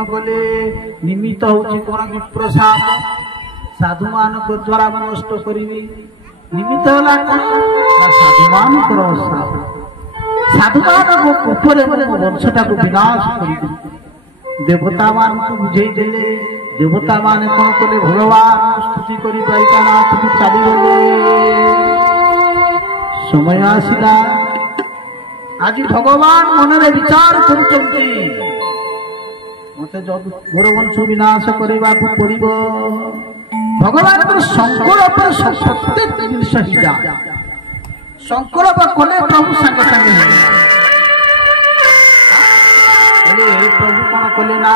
कौन कले निमित्त होची कौन विप्रसाद साधु मान द्वारा नष्ट करी निमित्त होला कौन साधु मान साधु मान ऊपर वंशटा को विनाश कर देवता मान को बुझे देले देवता मान कौन कले भगवान स्तुति करी द्वारिकानाथ को चली गले समय आसिला आज भगवान मन में विचार करुचंती मते जब मोर वंश विनाश करबा को पड़िबो भगवान को संकल्प पर प्रत्येक जिनिस हिजा संकल्प कले प्रभु संगे संगे प्रभु कौन कले ना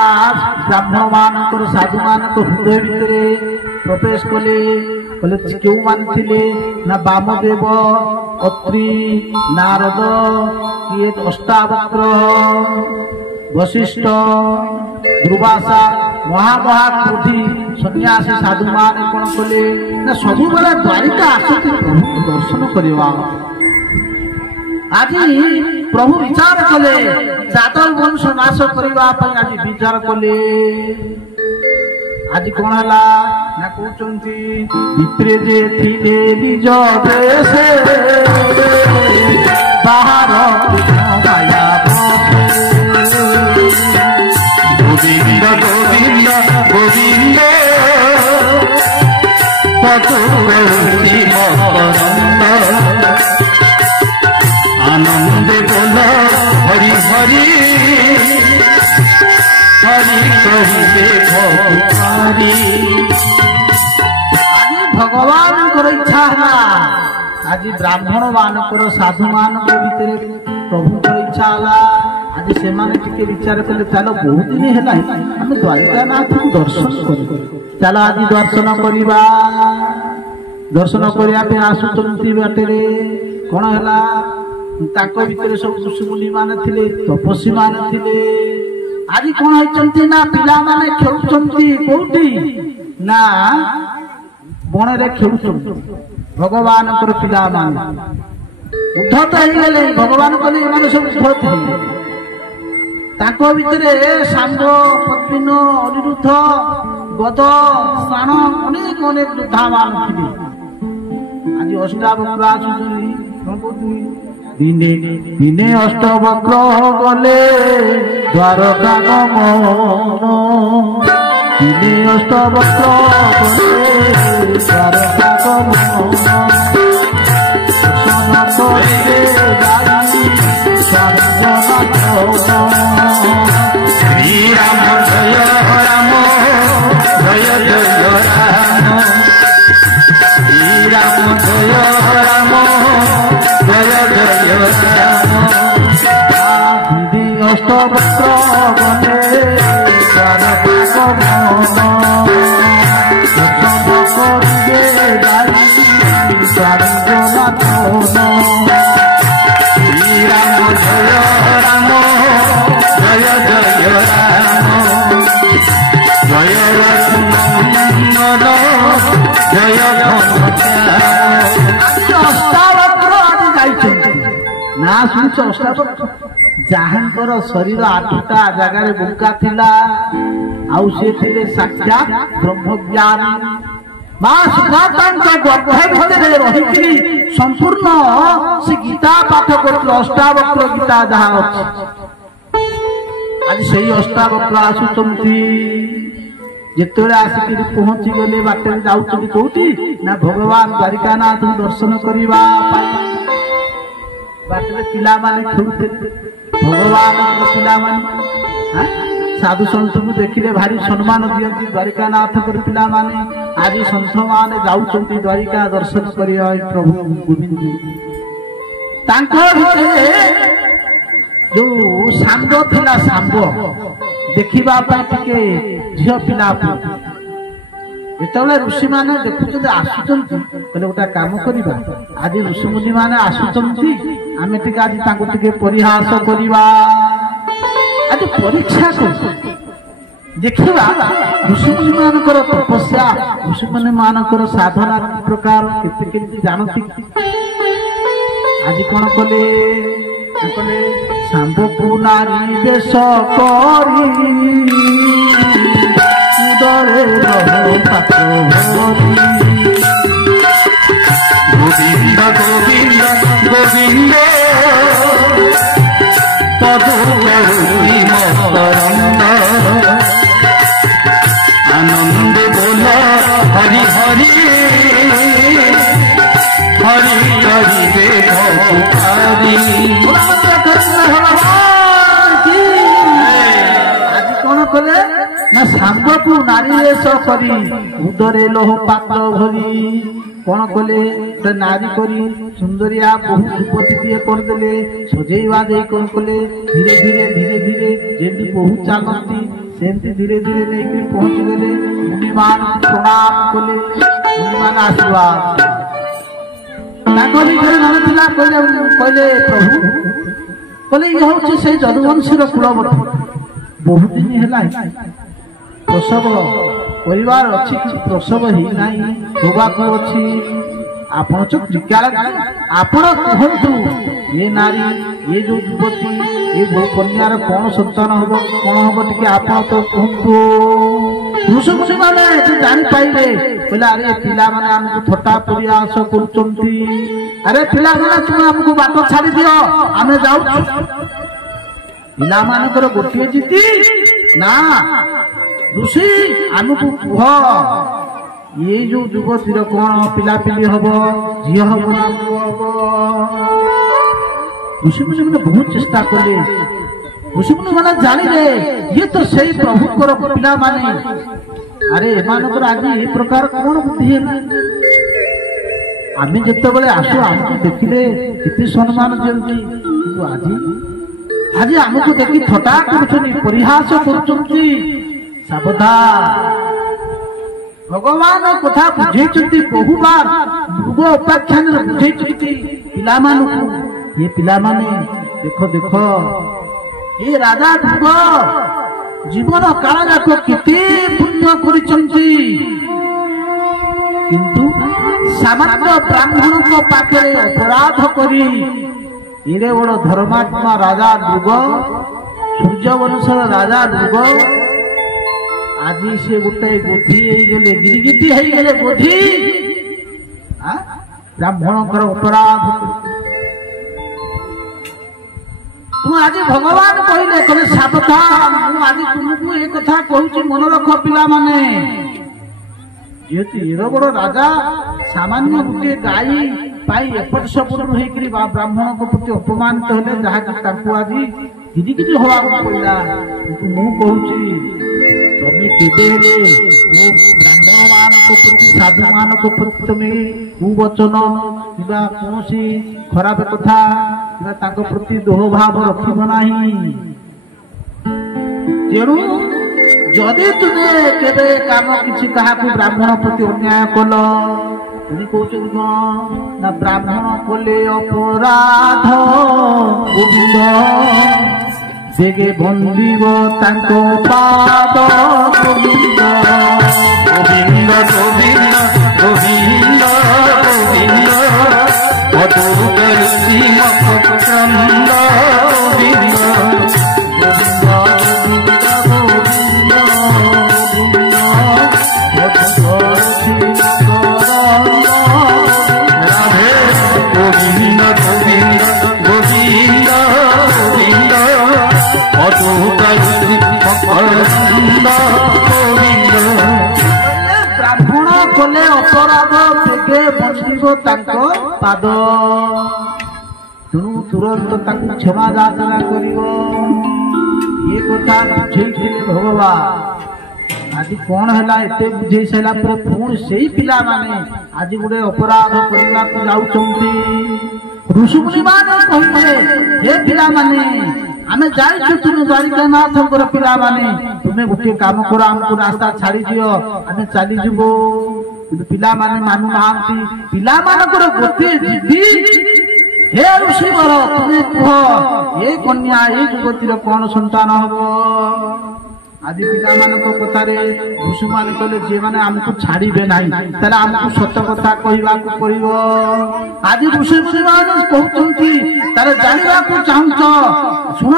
ब्राह्मण मान साधु मान हृदय भितर प्रवेश कले कले क्यों मान थिले ना वामदेव अत्रि नारद किए अष्टावक्र वशिष्ठ दुर्वासा महामहाक्रोधी सन्यासी साधु मान कौन कले ना सबु बेला द्वारिका आसती प्रभु दर्शन करवा आज प्रभु विचार कले जादव वंश नाश करने आज विचार कले आज कौन है ना कहते भितरे जे थिले निज देशे बाहर माया गोविंद गोविंद गोविंद आनंद बोल हरि हरि हरि कहिबे भगवानी आज भगवान को इच्छा है आज ब्राह्मण मान साधु मान भीतर प्रभु को इच्छा है आज से टे विचार कले चलो बहुत दिन है आम द्वारिकानाथ को दर्शन कर चलो आज दर्शन करवा दर्शन करने आसुचंती बाटे कौन है ताको भितर सब ऋषिमुनि माने थिले तपस्वी माने थिले आज कौन होइचंती ना पिला माने खेलुचंती कोठी ना बन रे खेलुचंती भगवान कर पिला माने उद्धत हो गेले भगवान कहले माने सब उद्धत हे ताको भितर सांब पद्मिन अनिरुद्ध गद स्थान अनेक अनेक योद्धा मान थिले आज अष्टावक्र आछुनी कोन कहतुनी दिने दिने अष्टवक्र गले द्वारका गमन दिने अष्टवक्र गले द्वारका गमन श्री राम जय राम जय जय राम श्री राम जय राम जय जय राम अष्टवक्र गले द्वारका गमन श्री राम जय राम जय जय राम जय रघुनंदन जय अष्टावक्र आज ना शुणुच अष्टावक्र जहांकर शरीर 8टा जगार बुका थिला आउ से थिले साक्षात ब्रह्मज्ञानी मां सुधाकांत गर्भ भितर रही संपूर्ण से गीता पाठ कर अष्टावक्र गीता जहाँ आज से अष्टावक्र आसुचंती जिते आसिक पहुंची गले बाटे जाऊँ कौटी ना भगवान द्वारिकानाथ दर्शन करने बाटे पिला माने खेलुते भगवान पिला माने साधु सन्थ को देखिले भारी सम्मान दियंती द्वारिकानाथ कर पिला माने आज सन्थ माने जाउचंती द्वारिका दर्शन करिया प्रभु गोविंद तांको भितरे जो सांब थिला सांब देखिबा टिके झियो पिला जेतबेले ऋषि माने देखुचंती आसुचंती कहले गोटा काम करिबा आज ऋषि मुनि माने आसुचंती आमे टिके आज तांको टिके परिहास करिबा आज परीक्षा कर देखा ऋषि मुनि मानकर तपस्या ऋषि मुनि मानकर साधना प्रकार केते जानती आज कौन कले सांब को नारी बेश करी ଉଦରେ ଲହୁ ପାତ୍ର ଭରି। ଗୋବିନ୍ଦ ଗୋବିନ୍ଦ ଗୋବିନ୍ଦ ପଦୁରୀ ମକରନ୍ଦ ଆନନ୍ଦ ବୋଲ ହରି ହରି ହରି ହରି ଭରି। ଆଜି କଣ କଲେ ନା ସାଙ୍ଗକୁ ନାରୀ ବେଶ କରି ଉଦରେ ଲୌହ ପାତ୍ର ଭରି କଣ କଲେ ଗୋଟେ ନାରୀ କରି ସୁନ୍ଦରିଆ ବହୁ ଯୁବତୀଟିଏ କରିଦେଲେ ସଜେଇବା ଦେଇ କଣ କଲେ ଧୀରେ ଧୀରେ ଧୀରେ ଧୀରେ ଯେମିତି ବହୁ ଚାଲନ୍ତି ସେମିତି ଧୀରେ ଧୀରେ ନେଇକି ପହଞ୍ଚିଗଲେ ମୁନିମାନଙ୍କୁ ପ୍ରଣାମ କଲେ। ମୁନିମାନେ ଆଶୀର୍ବାଦ ତାଙ୍କ ଭିତରେ ମନେ ଥିଲା କହିଲେ ପ୍ରଭୁ କହିଲେ ଇଏ ହଉଛି ସେଇ ଯଦୁବଂଶୀର କୁଳବତୀ ବହୁତ ଦିନ ହେଲା ପ୍ରସବ ପରିବାର ଅଛି କିଛି ପ୍ରସବ ହେଇନାହିଁ ହେବାକୁ ଅଛି ଆପଣ ଆପଣ କୁହନ୍ତୁ ଏ ନାରୀ ଏ ଯୋଉ ଯୁବତୀ ଏ ବହୁ କନ୍ୟାର କଣ ସନ୍ତାନ ହବ କଣ ହବ ଟିକେ ଆପଣ ତ କୁହନ୍ତୁ। ଋଷି ମାନେ ଜାଣିପାରିଲେ କହିଲେ ଆରେ ପିଲାମାନେ ଆମକୁ ଥଟ୍ଟା ପରିହାସ କରୁଛନ୍ତି ଆରେ ପିଲାମାନେ ତୁମେ ଆମକୁ ବାଟ ଛାଡି ଦିଅ ଆମେ ଯାଉଛୁ। ପିଲାମାନଙ୍କର ଗୋଟିଏ ଜିଦି ନା ଋଷି ଆମକୁ କୁହ ଏ ଯୋଉ ଯୁବତୀର କଣ ପିଲାପିଲି ହବ ଝିଅ ହବ ନା ପୁଅ ହବ। ଋଷିମୁନି ମାନେ ବହୁତ ଚେଷ୍ଟା କଲେ ଋଷିମୁନି ମାନେ ଜାଣିଲେ ଇଏ ତ ସେଇ ପ୍ରଭୁଙ୍କର ପିଲାମାନେ ଆରେ ଏମାନଙ୍କର ଆଜି ଏ ପ୍ରକାର କଣ ବୁଦ୍ଧି ହେଲା ଆମେ ଯେତେବେଳେ ଆସୁ ଆମକୁ ଦେଖିଲେ କେତେ ସମ୍ମାନ ଦିଅନ୍ତି କିନ୍ତୁ ଆଜି ଆମକୁ ଦେଖି ଥଟ୍ଟା କରୁଛନ୍ତି ପରିହାସ କରୁଛନ୍ତି। ସାବଧାନ ଭଗବାନ କଥା ବୁଝେଇଛନ୍ତି ବହୁବାର ମୃଗ ଉପାଖ୍ୟାନରେ ବୁଝେଇଛନ୍ତି ପିଲାମାନଙ୍କୁ ଏ ପିଲାମାନେ ଦେଖ ଦେଖ ଏ ରାଜା ମୃଗ ଜୀବନ କାଳ ଯାକ କେତେ ପୁଣ୍ୟ କରିଛନ୍ତି କିନ୍ତୁ ସାମାନ୍ୟ ବ୍ରାହ୍ମଣଙ୍କ ପାଖରେ ଅପରାଧ କରି ଏଡ଼େ ବଡ଼ ଧର୍ମାତ୍ମା ରାଜା ମୃଗ ସୂର୍ଯ୍ୟବଂଶର ରାଜା ମୃଗ ଆଜି ସେ ଗୋଟେ ବୁଦ୍ଧି ହେଇଗଲେ ଗିରିଗିଟି ହେଇଗଲେ ବୁଦ୍ଧି ବ୍ରାହ୍ମଣଙ୍କର ଅପରାଧ। ମୁଁ ଆଜି ଭଗବାନ କହିଲେ କହିଲେ ସାବଧାନ ମୁଁ ଆଜି ତୁମକୁ ଏ କଥା କହୁଛି ମନେ ରଖ ପିଲାମାନେ ଯେହେତୁ ଏଡ଼େ ବଡ଼ ରାଜା ସାମାନ୍ୟ ଗୋଟିଏ ଗାଈ ପାଇ ଏପଟ ସେପଟରୁ ହେଇକରି ବ୍ରାହ୍ମଣଙ୍କ ପ୍ରତି ଅପମାନିତ ହେଲେ ଯାହାକି ତାଙ୍କୁ ଆଜି ଗିରିଗିରି ହବାକୁ ପଡ଼ିଲା କିନ୍ତୁ ମୁଁ କହୁଛି ତମେ କେବେ ହେଲେ ମୋ ବ୍ରାହ୍ମଣ ମାନଙ୍କ ପ୍ରତି ସାଧୁ ମାନଙ୍କ ପ୍ରତି ତମେ କୁବଚନ କିମ୍ବା କୌଣସି ଖରାପ କଥା କିମ୍ବା ତାଙ୍କ ପ୍ରତି ଦୋହ ଭାବ ରଖିବ ନାହିଁ। ତେଣୁ ଯଦି ତୁମେ କେବେ କାମ କିଛି କାହାକୁ ବ୍ରାହ୍ମଣ ପ୍ରତି ଅନ୍ୟାୟ କଲ ପୁଣି କହୁଛନ୍ତି କଣ ନା ବ୍ରାହ୍ମଣ କଲେ ଅପରାଧ ଗୋବିନ୍ଦ ସେକେ ବନ୍ଦିବ ତାଙ୍କ ପାଦ ଗୋବିନ୍ଦ ଗୋବିନ୍ଦ ଗୋବିନ୍ଦ ଗୋବିନ୍ଦ ଗୋବିନ୍ଦ ମଧୁକରୀ ମକରନ୍ଦ ଗୋବିନ୍ଦ ଗୋବିନ୍ଦ ଗୋବିନ୍ଦ ଗୋବିନ୍ଦ ମଧୁକରୀ ମକରନ୍ଦ ରାଧେ ଗୋବିନ୍ଦ ଗୋବିନ୍ଦ ଗୋବିନ୍ଦ ଗୋବିନ୍ଦ ମଧୁକରୀ ମକରନ୍ଦ ଗୋବିନ୍ଦ। ବ୍ରାହ୍ମଣ କଲେ ଅପରାଧ ତେବେ ବନ୍ଦିବ ତାଙ୍କ ପାଦ ତେଣୁ ତୁରନ୍ତ ତାଙ୍କୁ କ୍ଷମା ଯାଚନା କରିବ ଏ କଥା ବୁଝେଇଥିଲେ ଭଗବାନ। ଆଜି କଣ ହେଲା ଏତେ ବୁଝେଇ ସାରିଲା ପରେ ପୁଣି ସେଇ ପିଲାମାନେ ଆଜି ଗୋଟେ ଅପରାଧ କରିବାକୁ ଯାଉଛନ୍ତି। ଋଷିମୁନି ମାନେ କହିଲେ ହେ ପିଲାମାନେ ଆମେ ଯାଇଛୁ ତୁମେ ଦ୍ୱାରିକାନାଥଙ୍କର ପିଲାମାନେ ତୁମେ ଗୋଟିଏ କାମ କର ଆମକୁ ରାସ୍ତା ଛାଡି ଦିଅ ଆମେ ଚାଲିଯିବୁ କିନ୍ତୁ ପିଲାମାନେ ମାନୁନାହାନ୍ତି। ପିଲାମାନଙ୍କର ଗୋଟିଏ ଜିଦି ହେ ଋଷିବର ତୁମେ କୁହ ଏ କନ୍ୟା ଏ ଯୁବତୀର କଣ ସନ୍ତାନ ହବ ଆଜି ପିଲାମାନଙ୍କ କଥାରେ ଋଷିମାନେ କହିଲେ ଯେମାନେ ଆମକୁ ଛାଡ଼ିବେ ନାହିଁ ତାହେଲେ ଆମକୁ ସତ କଥା କହିବାକୁ ପଡିବ। ଆଜି ଋଷିମାନେ କହୁଛନ୍ତି ତାହେଲେ ଜାଣିବାକୁ ଚାହୁଁଛ ଶୁଣ,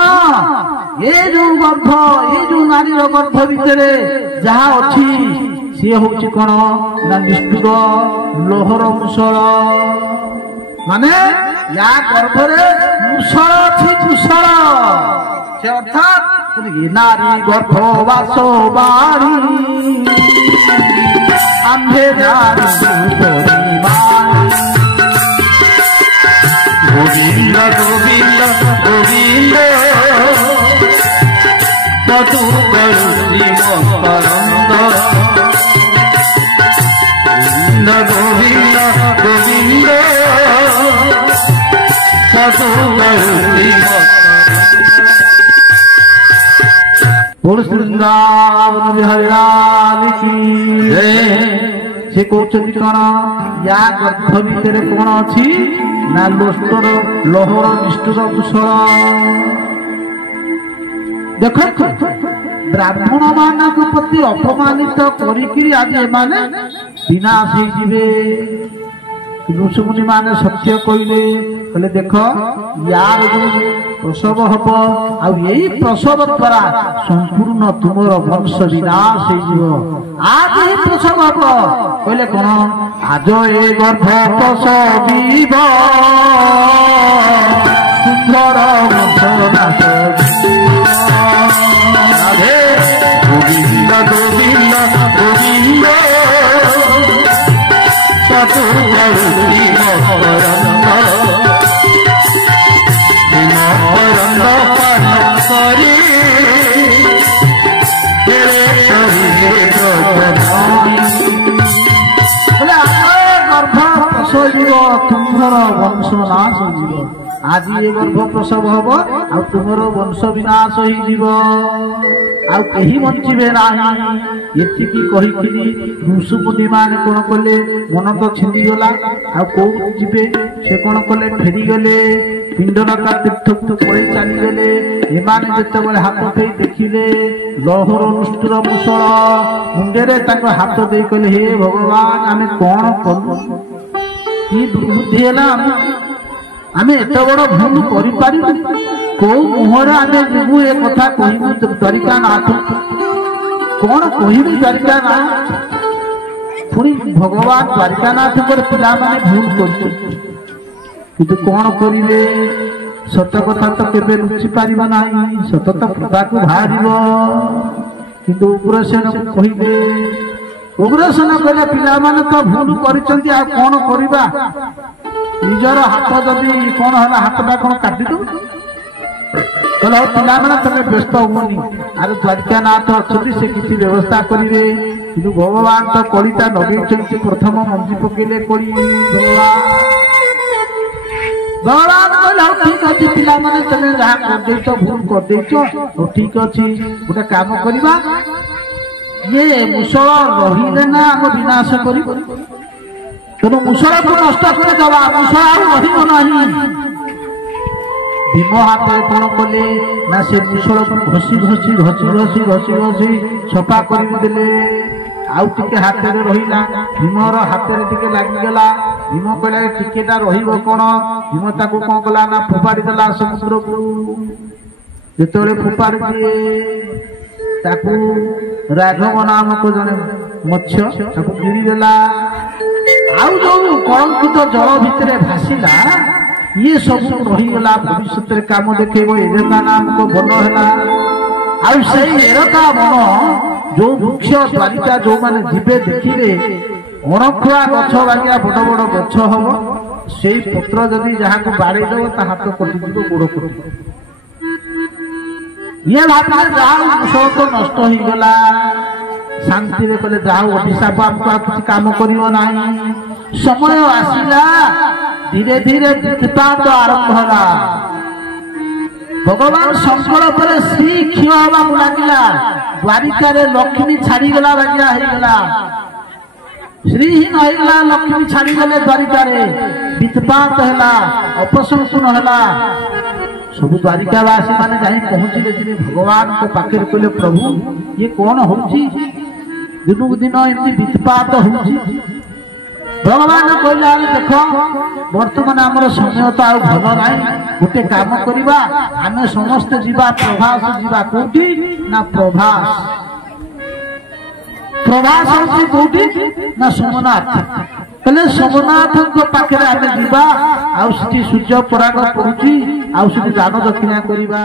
ଏ ଯୋଉ ଗର୍ଭ, ଏ ଯୋଉ ନାରୀର ଗର୍ଭ ଭିତରେ ଯାହା ଅଛି ସିଏ ହଉଛି କଣ ନା ନିଷ୍ଠୁର ଲୋହର ମୂଷଳ। ମାନେ ୟା ଗର୍ଭରେ ମୂଷଳ ଅଛି, ମୂଷଳ। ସେ ଅର୍ଥାତ୍ ନାରୀ ଗର୍ଭବାସ ବାଣୀ ଆମ୍ଭେ ଜାଣି গোবিন্দ গোবিন্দ গোবিন্দ পটু করুণী মকরন্দ গোবিন্দ গোবিন্দ গোবিন্দ পটু করুণী বৃন্দাবন বিহারী লাল কি জয়। ସେ କହୁଛନ୍ତି କଣ, ୟା ଗର୍ଭ ଭିତରେ କଣ ଅଛି ନା ଲୋଷ୍ଟର ଲୋହର ନିଷ୍ଠୁର କୁଶଳ। ଦେଖନ୍ତୁ ବ୍ରାହ୍ମଣ ମାନଙ୍କ ପ୍ରତି ଅପମାନିତ କରିକିରି ଆଜି ଏମାନେ ବିନାଶ ହେଇଯିବେ। ଋଷିମୁନି ମାନେ ସତ୍ୟ କହିଲେ, କହିଲେ ଦେଖ ୟାର ଯୋଉ ପ୍ରସବ ହବ ଆଉ ଏଇ ପ୍ରସବ ଦ୍ୱାରା ସମ୍ପୂର୍ଣ୍ଣ ତୁମର ବଂଶ ବିନାଶ ହେଇଯିବ। ଆଜ ହିଁ ପ୍ରସବ ହବ, କହିଲେ କଣ ଆଜ ଏ ଗର୍ଭ ପ୍ରସବିବ ସୁନ୍ଦର ବଂଶ ନାଶ। গোবিন্দ গোবিন্দ গোবিন্দ পটু করুণী মকরন্দ মকরন্দ পান করে ଗର୍ଭ ପ୍ରସବିବ ତୁମର ବଂଶ ନାଶ ହେଇଯିବ। ଆଜି ଏ ଗର୍ଭ ପ୍ରସବ ହବ ଆଉ ତୁମର ବଂଶ ବିନାଶ ହେଇଯିବ, ଆଉ କେହି ବଞ୍ଚିବେ ନାହିଁ। ଏତିକି କହିକିରି ଋଷିମୁନି ମାନେ କଣ କଲେ, ମନ ତ ଛିଣ୍ଡିଗଲା, ଆଉ କୋଉଠି ଯିବେ ସେ କଣ କଲେ, ଫେରିଗଲେ ପିଣ୍ଡନକା ତୀର୍ଥକୁ ପଳେଇ ଚାଲିଗଲେ। ଏମାନେ ଯେତେବେଳେ ହାତ ଦେଇ ଦେଖିଲେ ଲହର ନିଷ୍ଠୁର ମୂଷଳ ମୁଣ୍ଡରେ ତାଙ୍କ ହାତ ଦେଇ କହିଲେ, ହେ ଭଗବାନ ଆମେ କଣ କଲୁ, କି ଦୁର୍ବୁଦ୍ଧି ହେଲା, ଆମେ ଏତେ ବଡ ଭୁଲ କରିପାରିବୁ, କୋଉ ମୁହଁରେ ଆମେ ଯିବୁ ଏ କଥା କହିବୁ ଦ୍ୱାରିକାନାଥ, କଣ କହିବୁ ଦ୍ୱାରିକାନାଥ। ପୁଣି ଭଗବାନ ଦ୍ୱାରିକାନାଥଙ୍କର ପିଲାମାନେ ଭୁଲ କରୁଛନ୍ତି, କିନ୍ତୁ କଣ କରିବେ, ସତ କଥା ତ କେବେ ଲୁଚି ପାରିବ ନାହିଁ, ସତ ତ ପଦାକୁ ବାହାରିବ। କିନ୍ତୁ ଉଗ୍ରସେନକୁ କହିଲେ, ଉଗ୍ରସେନ କହିଲେ ପିଲାମାନେ ତ ଭୁଲ କରିଛନ୍ତି, ଆଉ କଣ କରିବା, ନିଜର ହାତ ଯଦି କଣ ହେଲା ହାତଟା କଣ କାଟିଦବୁ। କହିଲେ ହଉ ପିଲାମାନେ ତମେ ବ୍ୟସ୍ତ ହୁଅନି, ଆରେ ଦ୍ୱାରିକାନାଥ ଅଛନ୍ତି ସେ କିଛି ବ୍ୟବସ୍ଥା କରିବେ। କିନ୍ତୁ ଭଗବାନ ତ କଳିଟା ଲଗେଇଛନ୍ତି, ପ୍ରଥମ ମଞ୍ଜି ପକେଇଲେ କଳି। ଭଗବାନ କହିଲେ ହଉ ଠିକ ଅଛି ପିଲାମାନେ ତମେ ଯାହା କରିଦେଇଛ ଭୁଲ କରିଦେଇଛ, ହଉ ଠିକ ଅଛି ଗୋଟେ କାମ କରିବା, ଇଏ ମୂଷଳ ରହିଲେ ନା ଆମ ବିନାଶ କରିବ, ତେଣୁ ମୂଷଳକୁ ନଷ୍ଟ କରିଦେବା, ମୂଷଳ ଆଉ ରହିବ ନାହିଁ। ଭୀମ ହାତରେ କଣ କଲେ ନା ସେ ମୂଷଳକୁ ଘଷି ଘଷି ଘଷି ଘଷି ଘଷି ଘଷି ସଫା କରିଦେଲେ। ଆଉ ଟିକେ ହାତରେ ରହିଲା, ଭୀମର ହାତରେ ଟିକେ ଲାଗିଗଲା। ଭୀମ କହିଲା ଟିକେଟା ରହିବ କଣ, ଭୀମ ତାକୁ କଣ କଲା ନା ଫୋପାଡ଼ି ଦେଲା ସମୁଦ୍ରକୁ। ଯେତେବେଳେ ଫୋପାଡ଼ି ଦିଏ ତାକୁ ରାଘବ ନାମକ ଜଣେ ମତ୍ସ୍ୟ ତାକୁ ଗିଳିଦେଲା। ଆଉ ଯୋଉ କଳଙ୍କିତ ଜଳ ଭିତରେ ଭାସିଲା ଇଏ ସବୁ ରହିଗଲା, ଭବିଷ୍ୟତରେ କାମ ଦେଖେଇବ। ଏରକା ନାମକ ବନ ହେଲା, ଆଉ ସେଇ ଏରକା ବନ ଯୋଉ ବୃକ୍ଷ ଦ୍ୱାରିକା ଯୋଉମାନେ ଯିବେ ଦେଖିବେ ଅଣଖୁଆ ଗଛ ବାଗିଆ ବଡ ବଡ ଗଛ ହବ, ସେଇ ପତ୍ର ଯଦି ଯାହାକୁ ବାଡେଇ ଦବ ତା ହାତ କଟିଯିବ, ଗୋଡ କଟିଯିବ। ଇଏ ଭାବିଲେ ଯାହା ମୂଷଳ ତ ନଷ୍ଟ ହେଇଗଲା, ଶାନ୍ତିରେ କଲେ ଯାହା ଅଭିଶାପ ଆମକୁ ଆଉ କିଛି କାମ କରିବ ନାହିଁ। ସମୟ ଆସିଲା, ଧୀରେ ଧୀରେ ବିତ୍ପାତ ଆରମ୍ଭ ହେଲା। ଭଗବାନ ସଂକଳ୍ପରେ ଶ୍ରୀ କ୍ଷୀଣ ହେବାକୁ ଲାଗିଲା, ଦ୍ୱାରିକାରେ ଲକ୍ଷ୍ମୀ ଛାଡିଗଲା ବାଗିଆ ହେଇଗଲା। श्रीहीन होगा लक्ष्मी छाड़गले द्वारिकारे वित्पात है अपशंसन है सब द्वारिकावासी मैंने जा पहुंचले भगवान को पाखे कहले प्रभु ये कौन हो दिनक दिन एमती वित्पात हो भगवान कहला देख बर्तमान आम समय तो आ भल ना गोटे काम करवा आम समस्ते जीवा प्रभास जीवा कौटी ना प्रभास प्रभास होची कौटी ना सोमनाथ कहले सोमनाथ पाखे आम जीवा आउ सूर्य पराग पड़ुची आउ दान दक्षिणा करवा।